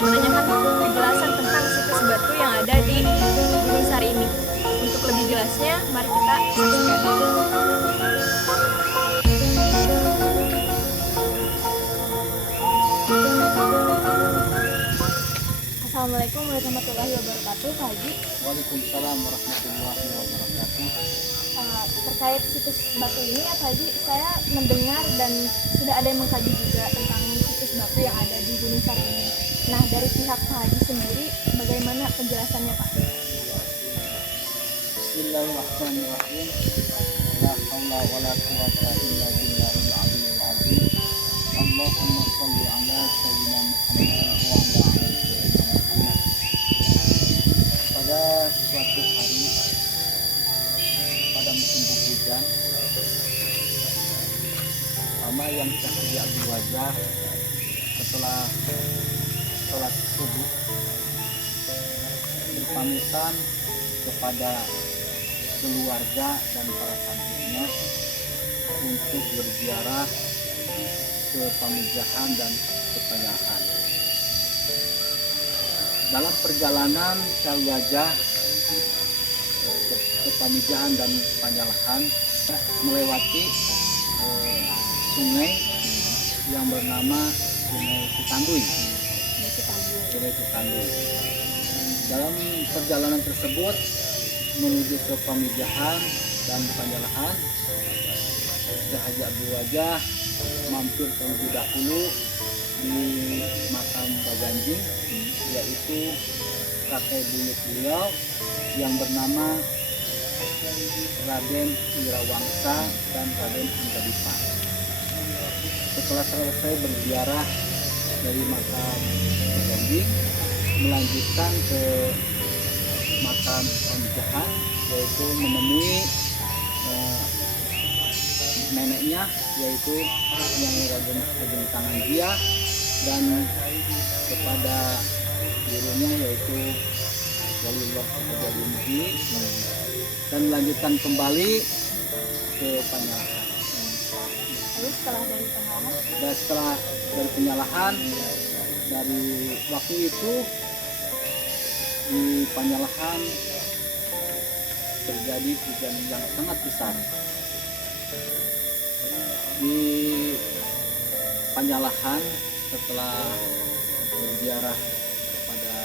menanyakan penjelasan tentang situs batu yang ada di Gunung Sari ini. Untuk lebih jelasnya, mari kita saksikan. Assalamualaikum warahmatullahi wabarakatuh, Pak Haji. Waalaikumsalam warahmatullahi wabarakatuh. Terkait situs batu ini ya Pak Haji, saya mendengar dan sudah ada yang mengkaji juga tentang situs batu yang ada di Gunung Sari ini. Nah, dari pihak Pak Haji sendiri, bagaimana penjelasannya Pak? Bismillahirrahmanirrahim. La haula wala quwata illa billahil aliyyil azim. Allahumma shalli ala sayyidina Muhammad wa ala ali sayyidina Muhammad. Pada suatu hari pada musim hujan, Ama yang cahaya wajah setelah sholat subuh berpamitan kepada keluarga dan para santrinya untuk berziarah ke Pamijahan dan ke Panjalahan. Dalam perjalanan Wajah ke Pamijahan dan Panjalahan melewati sungai yang bernama Sungai Citanduy. Sungai Citanduy. Dalam perjalanan tersebut menuju ke Pamijahan dan Panjalahan, Haji Abdul Wajah mampir terlebih dahulu di makam Baganjing, yaitu kakek buyut beliau yang bernama Raden Wirawangsa dan Raden Anggadipa. Setelah selesai berziarah dari makam Baganjing, melanjutkan ke makam Pamijahan, yaitu menemui neneknya, yaitu yang Raden Hajeng Tanganjia, dan kepada gurunya yaitu Waliullah Kepada dan melanjutkan kembali ke Panjalahan. Lalu setelah dari Panjalahan? Dan setelah dari Panjalahan, dari waktu itu di Panjalahan terjadi hujan yang sangat besar. Di Panjalahan setelah berziarah kepada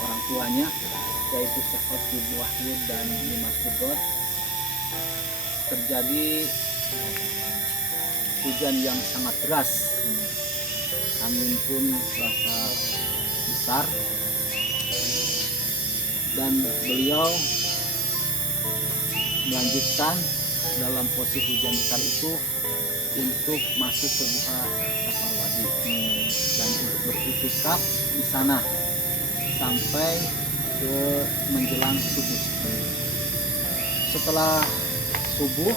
orang tuanya, yaitu Syekh Khotib Wahid dan Dimas Kudrot, terjadi hujan yang sangat deras. Angin pun terasa besar, dan beliau melanjutkan dalam posisi hujan besar itu untuk masuk ke Gua Saparwadi dan untuk beriktikaf di sana sampai ke menjelang subuh. Setelah subuh,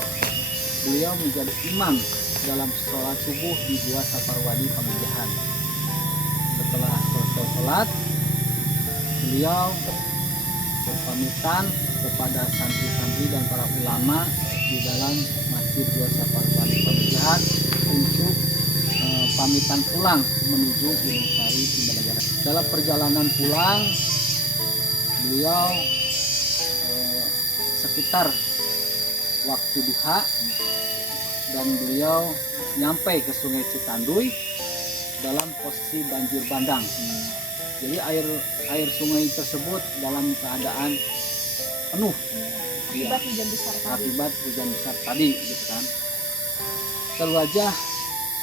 beliau menjadi imam dalam sholat subuh di Gua Saparwadi Pamijahan. Setelah selesai sholat, beliau berpamitan kepada santri-santri dan para ulama di dalam Masjid Gua Saparwadi Pamijahan untuk pamitan pulang menuju Gunung Sari Timbanegara. Dalam perjalanan pulang, beliau sekitar waktu duha, dan beliau nyampe ke Sungai Citanduy dalam posisi banjir bandang. Jadi air sungai tersebut dalam keadaan penuh Akibat hujan besar tadi. Akibat hujan besar tadi, gitu kan. Wajah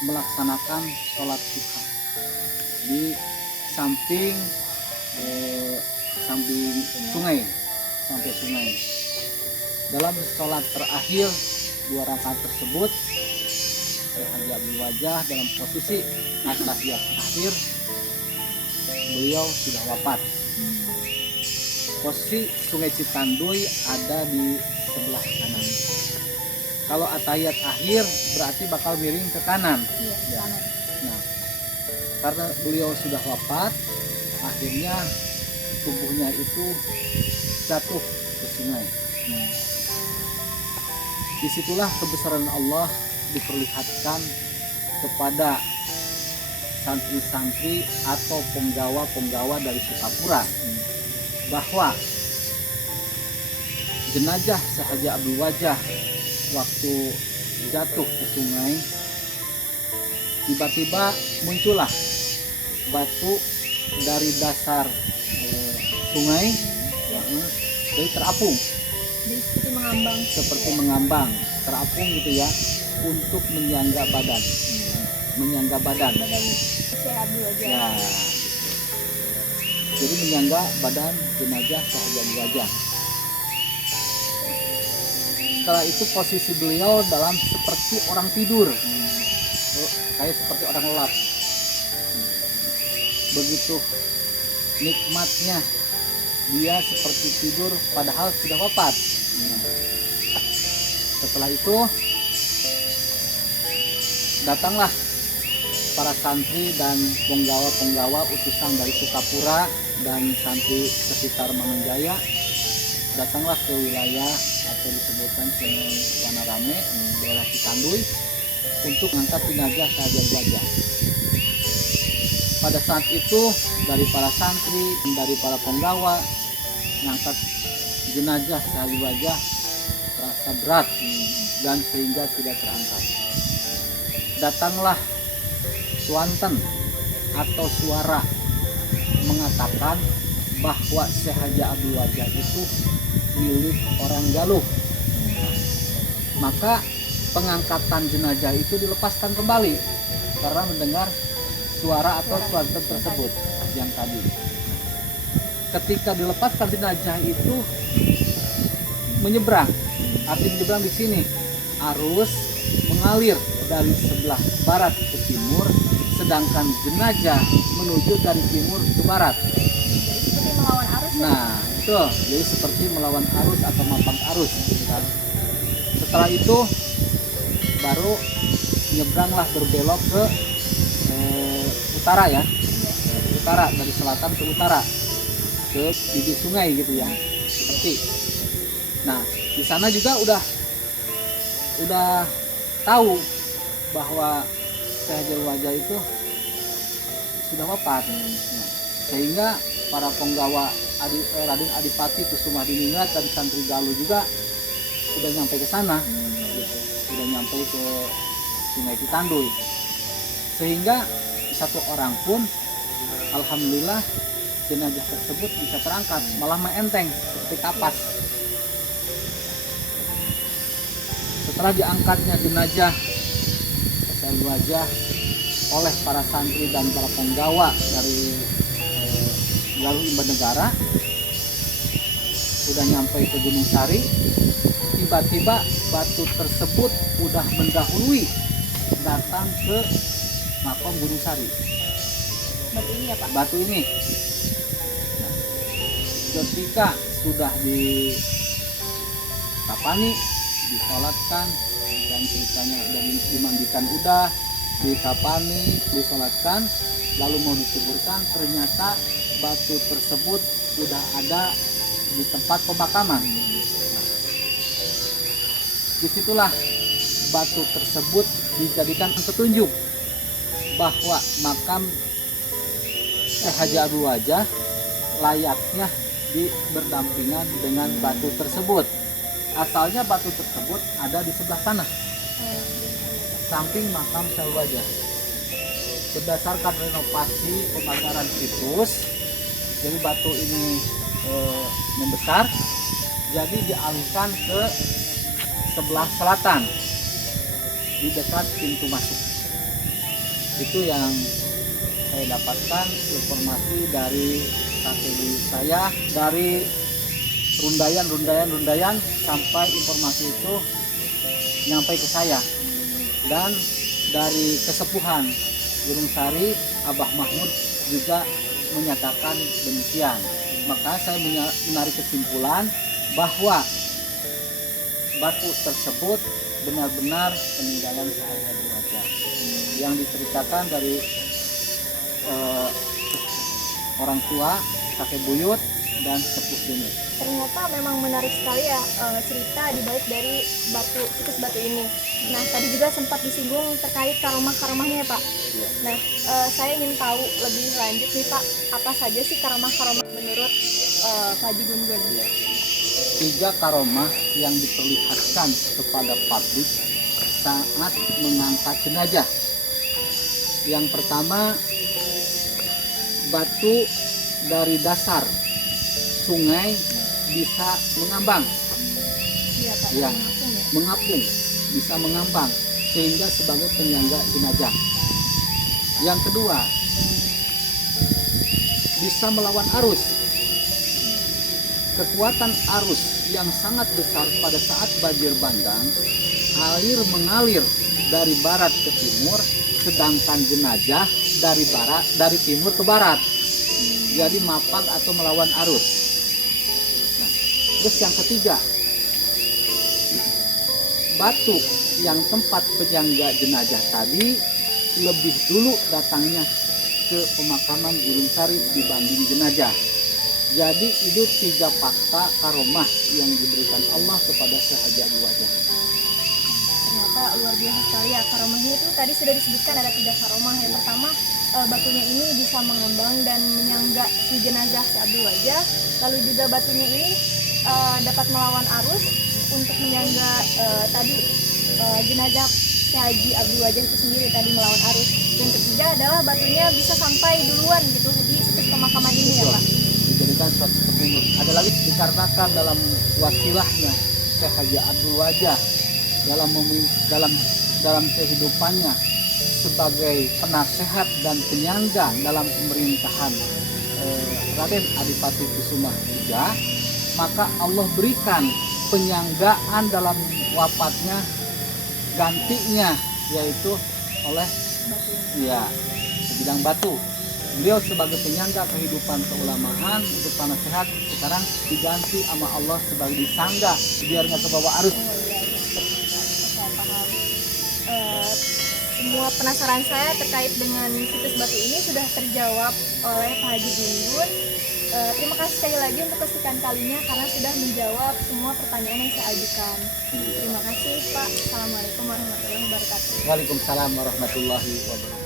melaksanakan sholat duha di samping sungai, sampai sungai. Dalam sholat terakhir 2 rakaat tersebut, Haji Abdul Wajah dalam posisi at-tahiyat akhir, beliau sudah wafat. Posisi Sungai Citanduy ada di sebelah kanan. Kalau at-tahiyat akhir berarti bakal miring ke kanan. Iya, Ya. kanan. Nah, karena beliau sudah wafat, akhirnya tubuhnya itu jatuh ke sungai. Disitulah kebesaran Allah diperlihatkan kepada santri-santri atau penggawa-penggawa dari Sukapura bahwa jenazah Syekh Haji Abdul Wajah waktu jatuh ke sungai, tiba-tiba muncullah batu dari dasar sungai, jadi terapung, Jadi seperti mengambang terapung gitu ya, untuk menyangga badan, badan Syekh Abdul Wajah. ya, jadi menyangga badan jenazah Syekh Haji Abdul Wajah. Setelah itu posisi beliau dalam seperti orang tidur, kayak seperti orang lelap. Begitu nikmatnya dia seperti tidur padahal sudah wafat. Setelah itu datanglah para santri dan penggawa-penggawa utusan dari Sukapura dan santri sekitar Mangunjaya, datanglah ke wilayah atau disebutkan Sungai Wanarame, daerah Cikanduy, untuk mengangkat jenazah Syekh Haji Abdul Wajah. Pada saat itu dari para santri, dari para penggawa mengangkat jenazah Syekh Haji Abdul Wajah terasa berat dan sehingga tidak terangkat. Datanglah suanten atau suara mengatakan bahwa Syekh Haji Abdul Wajah itu milik orang Galuh. Maka pengangkatan jenazah itu dilepaskan kembali karena mendengar suara atau suanten tersebut yang tadi. Ketika dilepaskan jenazah itu menyeberang, arti menyeberang di sini arus mengalir dari sebelah barat ke timur, sedangkan jenazah menuju dari timur ke barat. Jadi seperti melawan arus. Nah, betul. Jadi seperti melawan arus atau mampang arus, gitu kan. Setelah itu baru nyebranglah berbelok ke utara ya, utara, dari selatan ke utara ke bibir sungai gitu ya, seperti. Nah, di sana juga udah tahu bahwa Syekh Haji Abdul Wajah itu sudah wafat. Nah, sehingga para penggawa Raden Adipati Kusumadiningrat dan santri Galuh juga udah nyampe ke sana, gitu. Udah nyampe ke Sungai Cikanduy, sehingga satu orang pun alhamdulillah jenazah tersebut bisa terangkat, malah enteng seperti kapas. Setelah diangkatnya jenazah Syekh Abdul Wajah oleh para santri dan para penggawa dari Galuh Imban Negara, sudah nyampe ke Gunung Sari, tiba-tiba batu tersebut udah mendahului datang ke makom Gunung Sari. Batu ini ya Pak? Batu ini. Nah, ketika sudah ditapani, disolatkan, dan ceritanya udah dimandikan, udah ditapani, disolatkan, lalu mau dikuburkan, ternyata batu tersebut sudah ada di tempat pemakaman. Nah, disitulah batu tersebut dijadikan petunjuk bahwa makam Syekh Haji Abdul Wajah layaknya berdampingan dengan batu tersebut. Asalnya batu tersebut ada di sebelah sana, samping makam Syekh Abdul Wajah. Berdasarkan renovasi pembakaran situs, jadi batu ini membesar, jadi dialihkan ke sebelah selatan di dekat pintu masuk. Itu yang saya dapatkan informasi dari kakek buyut saya, dari rundayan sampai informasi itu nyampe ke saya, dan dari kesepuhan Gunung Sari Abah Mahmud juga menyatakan demikian. Maka saya menarik kesimpulan bahwa batu tersebut benar-benar peninggalan Syekh Haji Abdul Wajah yang diceritakan dari orang tua, kakek buyut, dan sepuh sini. ternyata memang menarik sekali ya cerita di balik dari situs batu ini. Nah, tadi juga sempat disinggung terkait karomah-karomahnya ya, Pak. Nah, saya ingin tahu lebih lanjut nih, Pak, apa saja sih karomah-karomah menurut Pak Haji Gun-Gun? 3 karomah yang diperlihatkan kepada publik saat mengangkat jenazah. Yang pertama, batu dari dasar sungai bisa mengambang, Iya, Pak. Ya. Mengapung ya? mengapung, bisa mengambang sehingga sebagai penyangga jenazah. Yang kedua, bisa melawan arus. Kekuatan arus yang sangat besar pada saat banjir bandang, air mengalir dari barat ke timur, sedangkan jenazah dari timur ke barat. Jadi mapak atau melawan arus. Nah, terus yang ketiga, batu yang tempat penyangga jenazah tadi lebih dulu datangnya ke pemakaman Gunung Sari dibanding jenazah. Jadi itu 3 fakta karomah yang diberikan Allah kepada Syekh Haji Abdul Wajah. Ternyata luar biasa sekali ya karomahnya. Itu tadi sudah disebutkan ada 3 karomah. Yang pertama, batunya ini bisa mengambang dan menyangga si jenazah si Abdul Wajah. Lalu juga batunya ini dapat melawan arus untuk menyangga jenazah si Haji Abdul Wajah itu sendiri tadi melawan arus. Yang ketiga adalah batunya bisa sampai duluan gitu di situs pemakaman ini ya, Pak. Dijadikan suatu petunjuk. Ada lagi dikarenakan dalam wasilahnya Syekh Haji Abdul Wajah dalam kehidupannya sebagai penasehat dan penyangga dalam pemerintahan Raden Adipati Kusuma III, maka Allah berikan penyanggaan dalam wafatnya gantinya, yaitu oleh bidang batu. Beliau sebagai penyangga kehidupan keulamaan untuk penasehat, sekarang diganti sama Allah sebagai disangga biar nggak kebawa arus. Oke, paham. Semua penasaran saya terkait dengan situs batu ini sudah terjawab oleh Pak Haji Gun-Gun. Terima kasih sekali lagi untuk kesekian kalinya karena sudah menjawab semua pertanyaan yang saya ajukan. Terima kasih, Pak. Assalamualaikum warahmatullahi wabarakatuh. Waalaikumsalam warahmatullahi wabarakatuh.